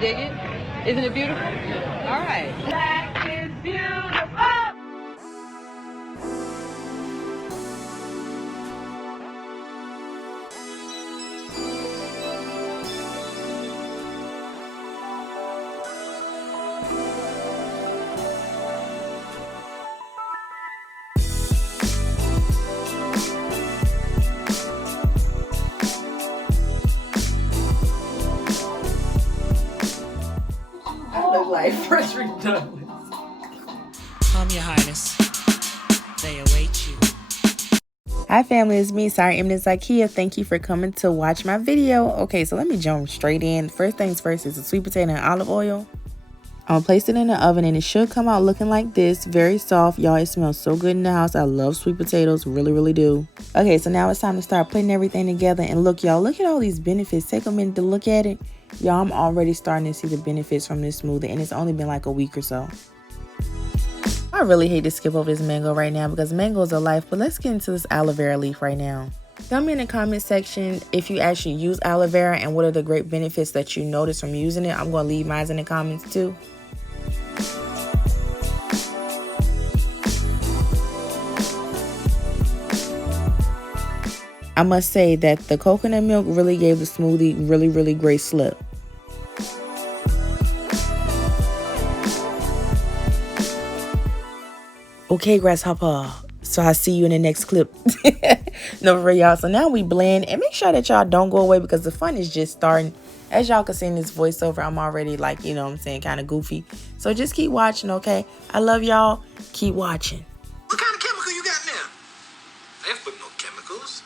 Dig it? Isn't it beautiful? All right. Black is beautiful. I look like Frederick Douglass. Your Highness, they await you. Hi family, it's me, Sorry Eminence Ikea. Thank you for coming to watch my video. Okay, so let me jump straight in. First things first is a sweet potato and olive oil. I'm gonna place it in the oven and it should come out looking like this. Very soft. Y'all, it smells so good in the house. I love sweet potatoes, really do. Okay, so now it's time to start putting everything together. And look, y'all, look at all these benefits. Take a minute to look at it. Y'all, I'm already starting to see the benefits from this smoothie, and it's only been like a week or so. I really hate to skip over this mango right now because mangoes are life, but let's get into this aloe vera leaf right now. Tell me in the comment section if you actually use aloe vera and what are the great benefits that you notice from using it. I'm going to leave mine in the comments too. I must say that the coconut milk really gave the smoothie really great slip. Okay, grasshopper. So I'll see you in the next clip. No, for y'all. So now we blend and make sure that y'all don't go away because the fun is just starting. As y'all can see in this voiceover, I'm already like, you know what I'm saying, kind of goofy. So just keep watching, okay? I love y'all. Keep watching. What kind of chemical you got now? I ain't put no chemicals.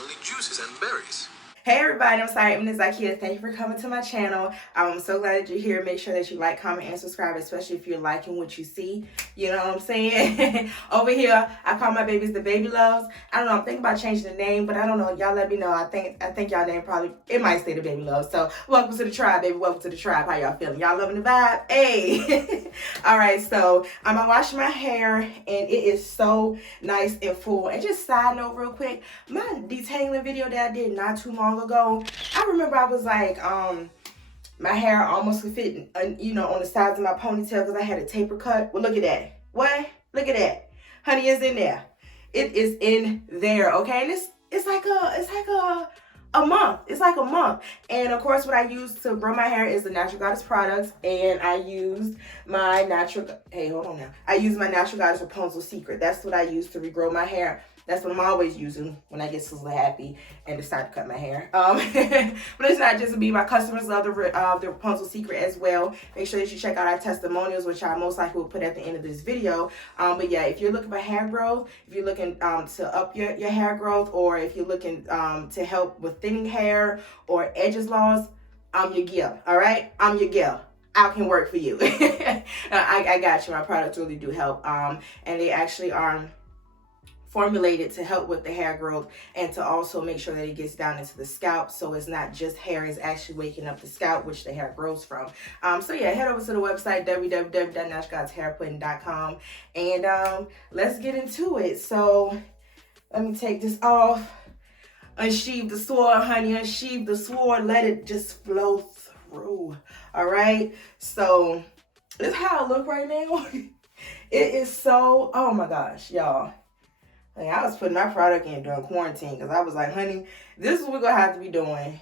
Only juices and berries. Hey everybody, I'm Sorry Eminence Ikea. Thank you for coming to my channel. I'm so glad that you're here. Make sure that you like, comment, and subscribe, especially if you're liking what you see. You know what I'm saying? Over here, I call my babies the BabyLoves. I don't know, I'm thinking about changing the name, but I don't know. Y'all let me know. I think y'all name probably, it might stay the BabyLoves. So welcome to the tribe, baby. Welcome to the tribe. How y'all feeling? Y'all loving the vibe? Hey! Alright, so I'm washing my hair and it is so nice and full. And just side note real quick, my detangling video that I did not too long ago, I remember I was like, my hair almost could fit, you know, on the sides of my ponytail because I had a taper cut. Well, look at that. What? Look at that. Honey, it's in there. It is in there, okay? And it's like a month. It's like a month. And of course, what I use to grow my hair is the Natural Goddess products. And I used my I use my Natural Goddess Rapunzel Secret. That's what I use to regrow my hair. That's what I'm always using when I get sizzle happy and decide to cut my hair. But it's not just me. My customers love the Rapunzel Secret as well. Make sure that you check out our testimonials, which I most likely will put at the end of this video. But yeah, if you're looking for hair growth, if you're looking to up your hair growth, or if you're looking to help with thinning hair or edges loss, I'm your girl, all right? I'm your girl. I can work for you. I got you. My products really do help. And they actually are formulated to help with the hair growth and to also make sure that it gets down into the scalp, so it's not just hair, it's actually waking up the scalp, which the hair grows from. So yeah, head over to the website www.naturalgoddesshairpudding.com and let's get into it. So let me take this off, unsheathe the sword, honey, unsheathe the sword, let it just flow through. All right, so this is how I look right now. It is so, oh my gosh, y'all. Like, I was putting my product in during quarantine because I was like, honey, this is what we're going to have to be doing.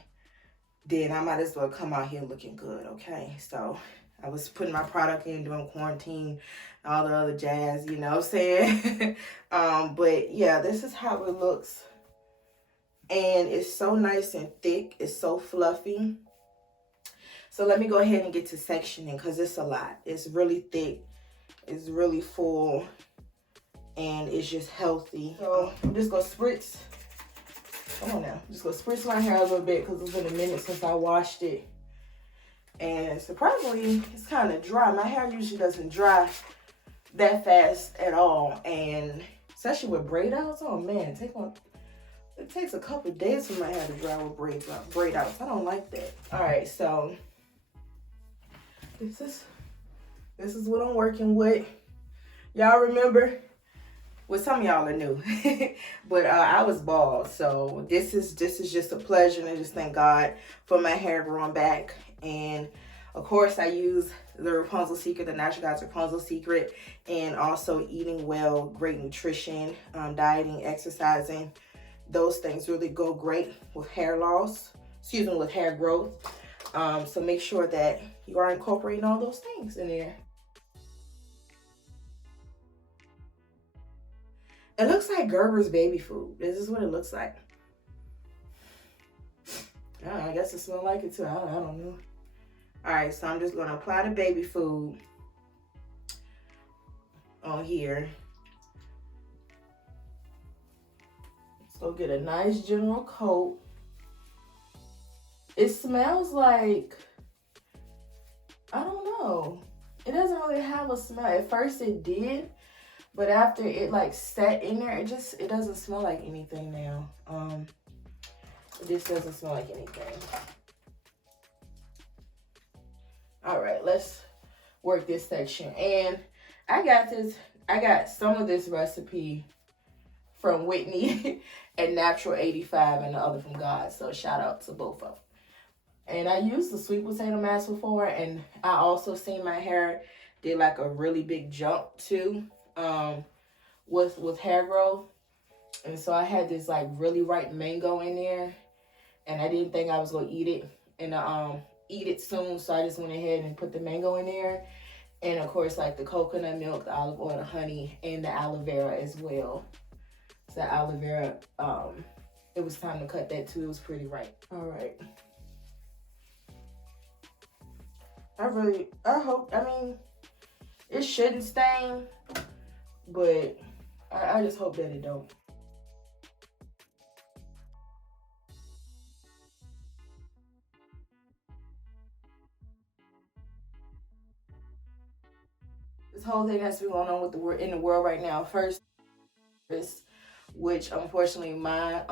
Then I might as well come out here looking good, okay? So I was putting my product in during quarantine, all the other jazz, you know what I'm saying? But yeah, this is how it looks. And it's so nice and thick. It's so fluffy. So let me go ahead and get to sectioning because it's a lot. It's really thick. It's really full. And it's just healthy. So I'm just gonna spritz. Come on now. I'm just gonna spritz my hair a little bit because it's been a minute since I washed it. And surprisingly, it's kind of dry. My hair usually doesn't dry that fast at all. And especially with braid outs, oh man, it takes a couple of days for my hair to dry with braid outs. I don't like that. All right, so this is what I'm working with. Y'all remember? Well, some of y'all are new, but I was bald, so this is just a pleasure, and I just thank God for my hair growing back. And Of course, I use the Rapunzel Secret, the Natural God's Rapunzel Secret, and also eating well, great nutrition, dieting, exercising. Those things really go great with hair loss, with hair growth. So make sure that you are incorporating all those things in there. It looks like Gerber's baby food. This is what it looks like. I guess it smells like it too. I don't know. All right, so I'm just gonna apply the baby food on here. So get a nice general coat. It smells like, I don't know. It doesn't really have a smell. At first it did, but after it like sat in there, it doesn't smell like anything now. This doesn't smell like anything. All right, let's work this section. And I got some of this recipe from Whitney and Natural 85 and the other from God. So shout out to both of them. And I used the sweet potato mask before, and I also seen my hair did like a really big jump too, with hair growth. And so I had this like really ripe mango in there, and I didn't think I was gonna eat it and eat it soon, so I just went ahead and put the mango in there, and of course like the coconut milk, the olive oil, the honey, and the aloe vera as well. So the aloe vera, it was time to cut that too. It was pretty ripe. All right. I hope, I mean, it shouldn't stain, but I just hope that it don't. This whole thing that's been going on with in the world right now. First, which unfortunately my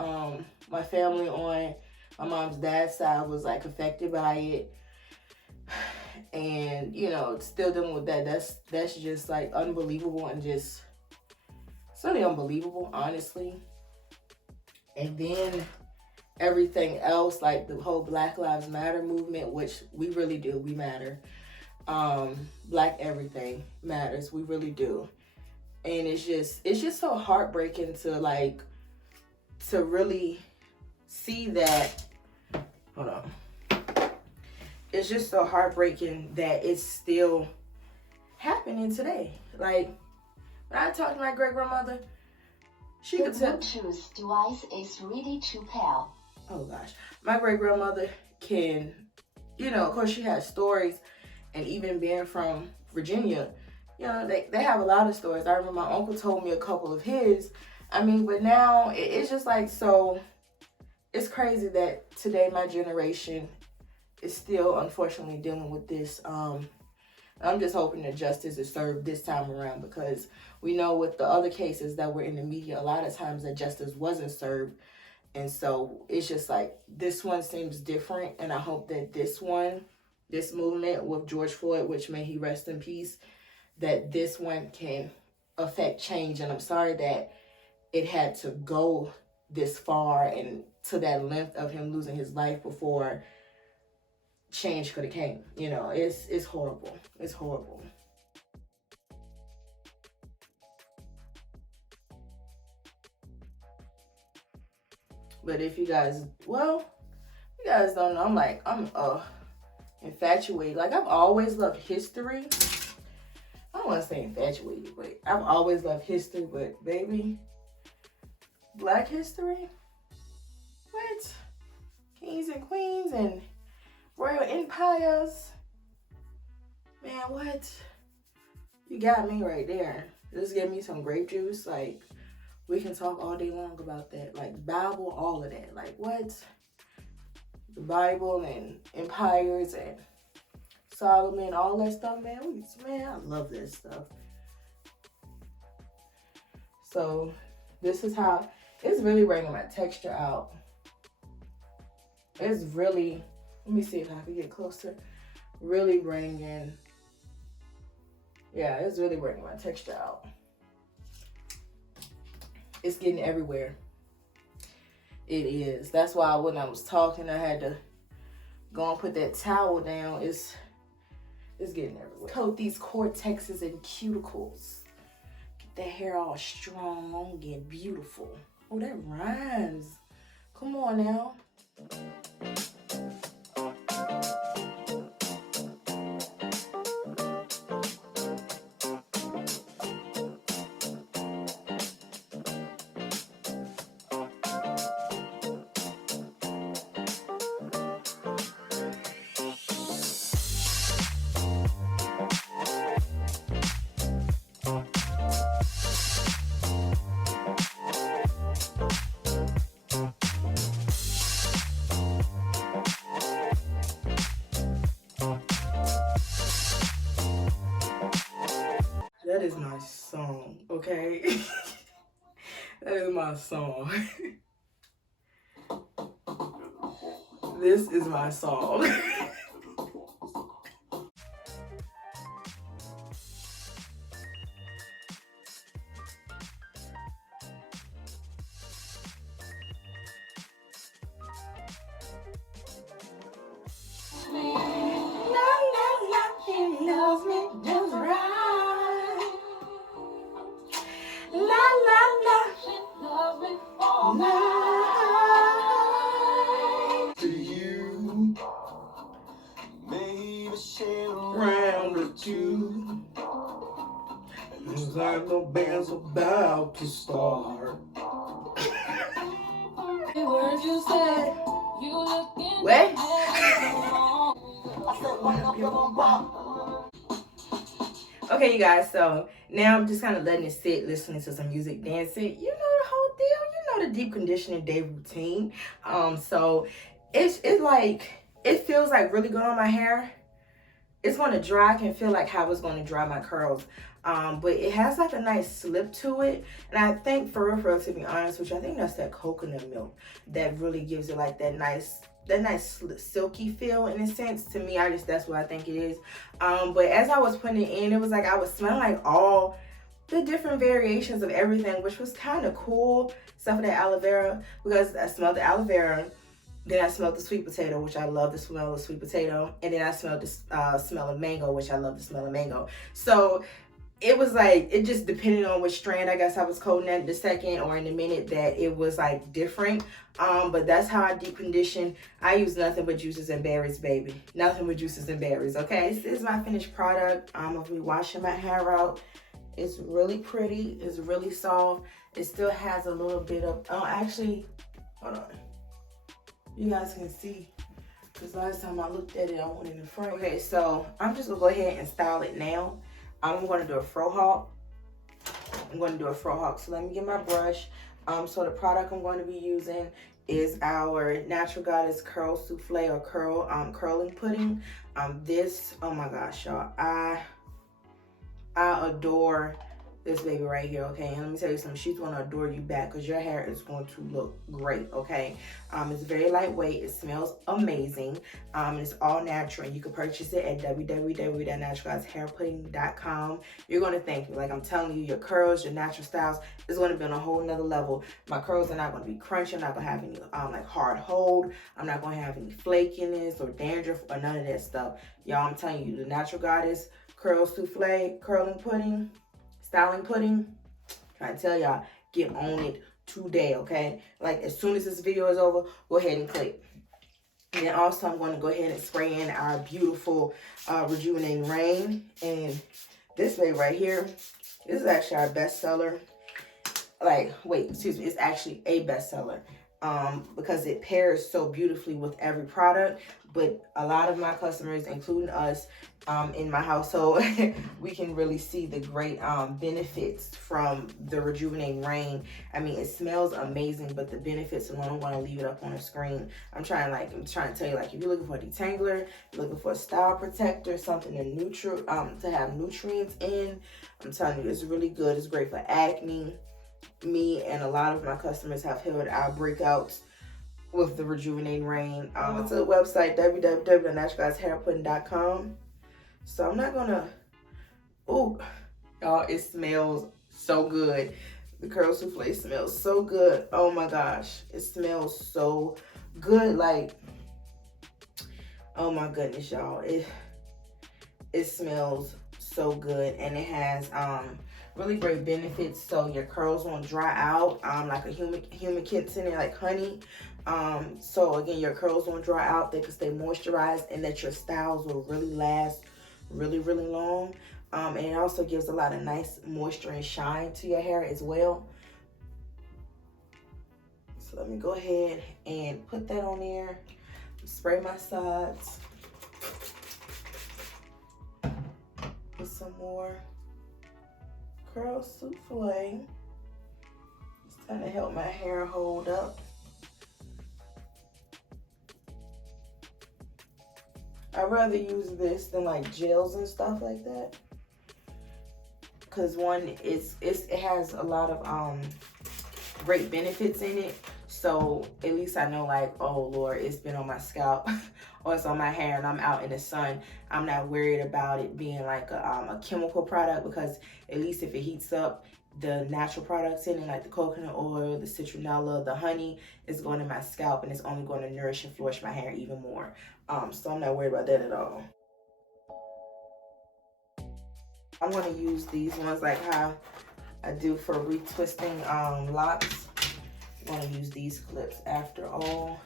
family on my mom's dad's side was like affected by it, and you know, still dealing with that. That's just like unbelievable, and just it's really unbelievable, honestly. And then everything else, like the whole Black Lives Matter movement, which we really do, we matter. Black everything matters, we really do. And it's just so heartbreaking to really see that. Hold on. It's just so heartbreaking that it's still happening today. Like, when I talked to my great grandmother, she could tell. The Bluetooth device is ready to pair. Oh gosh, my great grandmother can, you know, of course she has stories, and even being from Virginia, you know, they have a lot of stories. I remember my uncle told me a couple of his. I mean, but now it's just like, so it's crazy that today my generation is still unfortunately dealing with this. I'm just hoping that justice is served this time around, because we know with the other cases that were in the media, a lot of times that justice wasn't served. And so it's just like, this one seems different, and I hope that this movement with George Floyd, which may he rest in peace, that this one can affect change. And I'm sorry that it had to go this far and to that length of him losing his life before change could have came. You know, it's horrible. It's horrible. But if you guys don't know, I'm infatuated. Like, I've always loved history. I don't want to say infatuated, but I've always loved history. But baby, Black history? What? Kings and queens and royal empires? Man, what? You got me right there. Just give me some grape juice. Like, we can talk all day long about that. Like, Bible, all of that. Like, what? The Bible and empires and Solomon, all that stuff, man. I love this stuff. So this is how it's really bringing my texture out. It's really, let me see if I can get closer. Really bringing, yeah, it's really bringing my texture out. It's getting everywhere. It is. That's why when I was talking, I had to go and put that towel down. It's getting everywhere. Coat these cortexes and cuticles. Get that hair all strong and beautiful. Oh, that rhymes. Come on now. That is my song, okay? That is my song. This is my song. He loves me just right. La la la, she loves me all night. To you, maybe share round or two. Looks like the band's about to start. The words you said, you looking what? Okay, you guys, so now I'm just kind of letting it sit, listening to some music, dancing. You know the whole deal. You know the deep conditioning day routine. So it's like, it feels like really good on my hair. It's going to dry. I can feel like how it's going to dry my curls. But it has like a nice slip to it. And I think for real, to be honest with you, I think that's that coconut milk that really gives it like that nice silky feel in a sense. To me, that's what I think it is. But as I was putting it in, it was like I was smelling like all the different variations of everything, which was kind of cool. Stuff of that aloe vera, because I smelled the aloe vera. Then I smelled the sweet potato, which I love the smell of sweet potato. And then I smelled the smell of mango, which I love the smell of mango. So it was like, it just depended on which strand I guess I was coating at the second or in the minute that it was like different. But that's how I deep condition. I use nothing but juices and berries, baby. Nothing but juices and berries, okay? This is my finished product. I'm gonna be washing my hair out. It's really pretty. It's really soft. It still has a little bit of, actually, hold on. You guys can see, because last time I looked at it, I went in the front. Okay, so I'm just gonna go ahead and style it now. I'm going to do a fro hawk. So let me get my brush. So the product I'm going to be using is our Natural Goddess Curl Souffle or curling pudding. This, oh my gosh, y'all, I adore this baby right here, okay? And let me tell you something, she's gonna adore you back because your hair is going to look great, okay? It's very lightweight, it smells amazing, it's all natural, and you can purchase it at www.naturalgoddesshairpudding.com. You're gonna thank me. Like I'm telling you, your curls, your natural styles is gonna be on a whole nother level. My curls are not gonna be crunchy, I'm not gonna have any like hard hold, I'm not gonna have any flakiness or dandruff or none of that stuff. Y'all, I'm telling you, the Natural Goddess Curl Souffle Curling Pudding, Styling Pudding, trying to tell y'all, get on it today, okay? Like as soon as this video is over, go ahead and click. And then also I'm going to go ahead and spray in our beautiful Rejuvenating Rain. And this way right here, this is actually our bestseller. It's actually a bestseller because it pairs so beautifully with every product. But a lot of my customers, including us, in my household, we can really see the great benefits from the Rejuvenating Rain. I mean, it smells amazing, but the benefits alone, I'm going to leave it up on the screen. I'm trying to tell you, like, if you're looking for a detangler, you're looking for a style protector, something to have nutrients in, I'm telling you, it's really good. It's great for acne. Me and a lot of my customers have healed our breakouts with the Rejuvenating Rain. It's a website, www.naturalgoddesshairpudding.com. So I'm not gonna, y'all, it smells so good. The Curl Souffle smells so good. Oh my gosh, it smells so good. Like, oh my goodness, y'all. it smells so good, and it has really great benefits, so your curls won't dry out, like a human kits in there, like honey. So again, your curls won't dry out, they can stay moisturized, and that your styles will really last really long. And it also gives a lot of nice moisture and shine to your hair as well. So let me go ahead and put that on there, spray my sides. Put some more curl souffle. It's trying to help my hair hold up. I'd rather use this than like gels and stuff like that, because one, it has a lot of great benefits in it. So at least I know, like, oh Lord, it's been on my scalp or it's on my hair and I'm out in the sun. I'm not worried about it being like a chemical product, because at least if it heats up, the natural products in it, like the coconut oil, the citronella, the honey, is going to my scalp, and it's only going to nourish and flourish my hair even more. So I'm not worried about that at all. I'm going to use these ones like how I do for retwisting locks. I'm going to use these clips after all.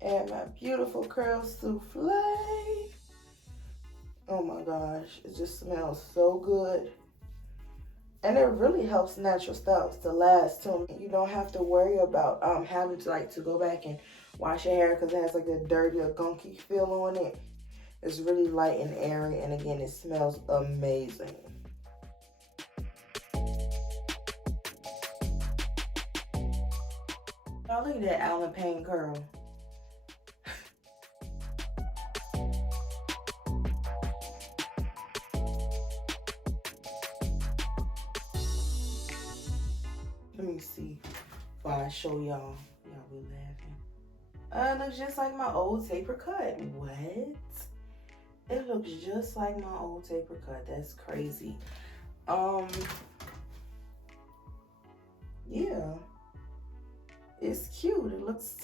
And my beautiful curl souffle. Oh my gosh, it just smells so good. And it really helps natural styles to last too. You don't have to worry about having to go back and wash your hair, because it has like a dirty or gunky feel on it. It's really light and airy, and again, it smells amazing. Oh, look at that Allen Payne curl. Let me see if I show y'all. Y'all be laughing. It looks just like my old taper cut. What? It looks just like my old taper cut. That's crazy. Yeah. It's cute. It looks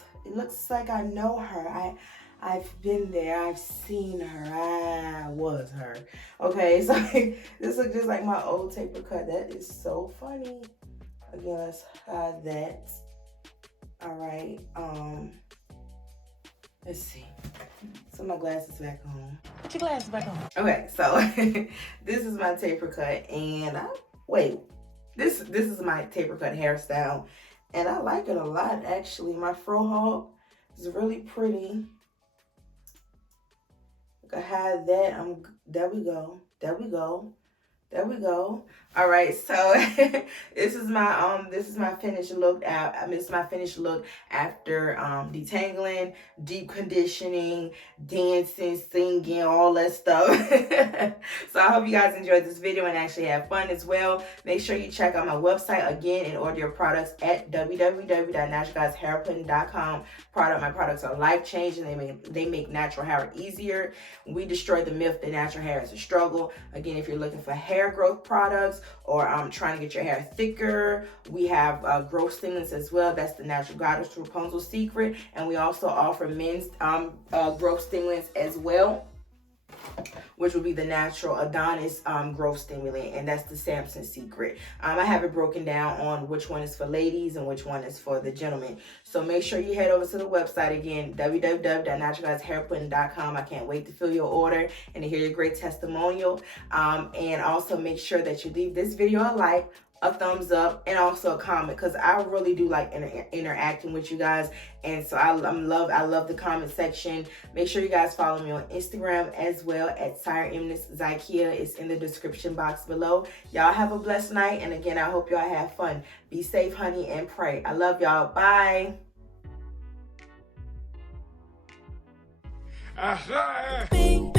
like I know her. I've been there. I've seen her. I was her. Okay, so this looks just like my old taper cut. That is so funny. Again, let's hide that. All right. Let's see. So my glasses back on. Put your glasses back on. Okay, so this is my taper cut, and this is my taper cut hairstyle, and I like it a lot actually. My fro hawk is really pretty. I can hide that. There we go. There we go. There we go. All right, so this is my finished look. This is my finished look after detangling, deep conditioning, dancing, singing, all that stuff. So I hope you guys enjoyed this video and actually have fun as well. Make sure you check out my website again and order your products at www.naturalguyshairpudding.com. My products are life-changing. They make natural hair easier. We destroy the myth that natural hair is a struggle. Again, if you're looking for hair growth products or trying to get your hair thicker, we have growth stimulants as well. That's the Natural Goddess Rapunzel's secret. And we also offer men's growth stimulants as well, which would be the Natural Adonis growth stimulant, and that's the Samson secret. I have it broken down on which one is for ladies and which one is for the gentlemen. So make sure you head over to the website again, www.naturalguyshairpudding.com. I can't wait to fill your order and to hear your great testimonial. And also make sure that you leave this video a like, a thumbs up, and also a comment, because I really do like interacting with you guys, and so I love the comment section. Make sure you guys follow me on Instagram as well at Sire Emness Zykia. It's in the description box below. Y'all have a blessed night, and again, I hope y'all have fun. Be safe, honey, and pray. I love y'all. Bye. Bing.